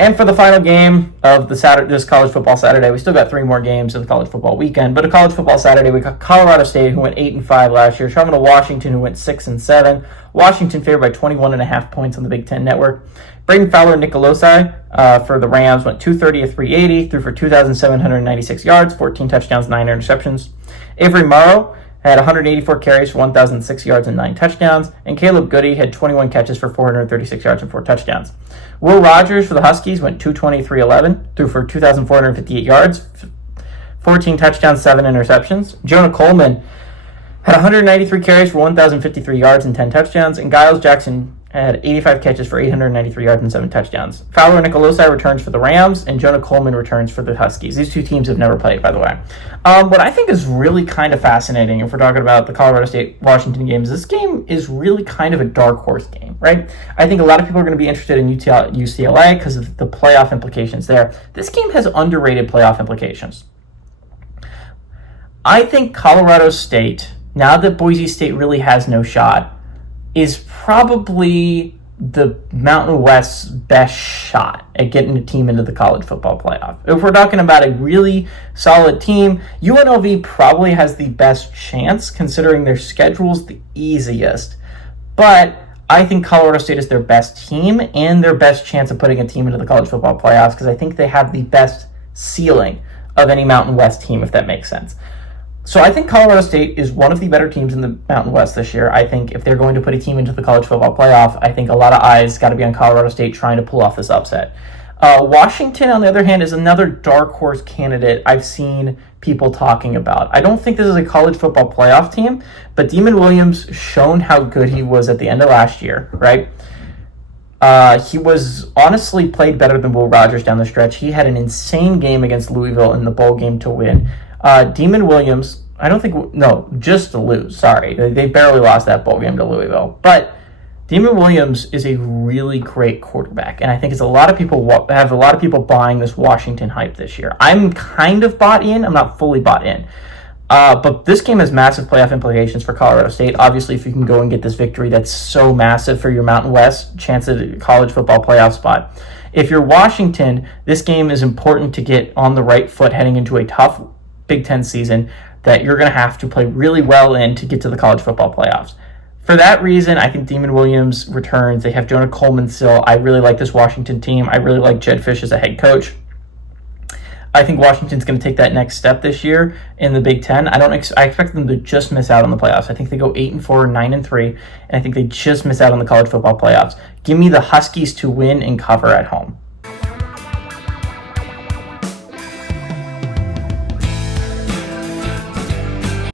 And for the final game of this college football Saturday, we still got 3 more games of the college football weekend. But a college football Saturday, we got Colorado State, who went 8-5 last year, traveling to Washington, who went 6-7. Washington favored by 21.5 points on the Big Ten Network. Braden Fowler and Nick Olosai for the Rams went 230 of 380, threw for 2,796 yards, 14 touchdowns, 9 interceptions. Avery Morrow had 184 carries for 1,006 yards and 9 touchdowns, and Caleb Goody had 21 catches for 436 yards and 4 touchdowns. Will Rogers for the Huskies went 223-11, threw for 2,458 yards, 14 touchdowns, 7 interceptions. Jonah Coleman had 193 carries for 1,053 yards and 10 touchdowns, and Giles Jackson had 85 catches for 893 yards and 7 touchdowns. Fowler and Nick Olosai returns for the Rams, and Jonah Coleman returns for the Huskies. These 2 teams have never played, by the way. What I think is really kind of fascinating, if we're talking about the Colorado State-Washington games, this game is really kind of a dark horse game, right? I think a lot of people are going to be interested in UCLA because of the playoff implications there. This game has underrated playoff implications. I think Colorado State, now that Boise State really has no shot, is probably the Mountain West's best shot at getting a team into the college football playoff. If we're talking about a really solid team, UNLV probably has the best chance, considering their schedule's the easiest. But I think Colorado State is their best team and their best chance of putting a team into the college football playoffs, because I think they have the best ceiling of any Mountain West team, if that makes sense. So I think Colorado State is one of the better teams in the Mountain West this year. I think if they're going to put a team into the college football playoff, I think a lot of eyes got to be on Colorado State trying to pull off this upset. Washington, on the other hand, is another dark horse candidate I've seen people talking about. I don't think this is a college football playoff team, but Demon Williams shown how good he was at the end of last year, right? He was honestly played better than Will Rogers down the stretch. He had an insane game against Louisville in the bowl game to win. Demon Williams, just to lose. Sorry. They barely lost that bowl game to Louisville. But Demon Williams is a really great quarterback, and I think it's a lot of people buying this Washington hype this year. I'm kind of bought in. I'm not fully bought in. But this game has massive playoff implications for Colorado State. Obviously, if you can go and get this victory, that's so massive for your Mountain West chance at a college football playoff spot. If you're Washington, this game is important to get on the right foot heading into a tough Big Ten season that you're going to have to play really well in to get to the college football playoffs. For that reason, I think Demon Williams returns. They have Jonah Coleman still. I really like this Washington team. I really like Jedd Fisch as a head coach. I think Washington's going to take that next step this year in the Big Ten. I expect them to just miss out on the playoffs. I think they go 8-4, 9-3, and I think they just miss out on the college football playoffs. Give me the Huskies to win and cover at home.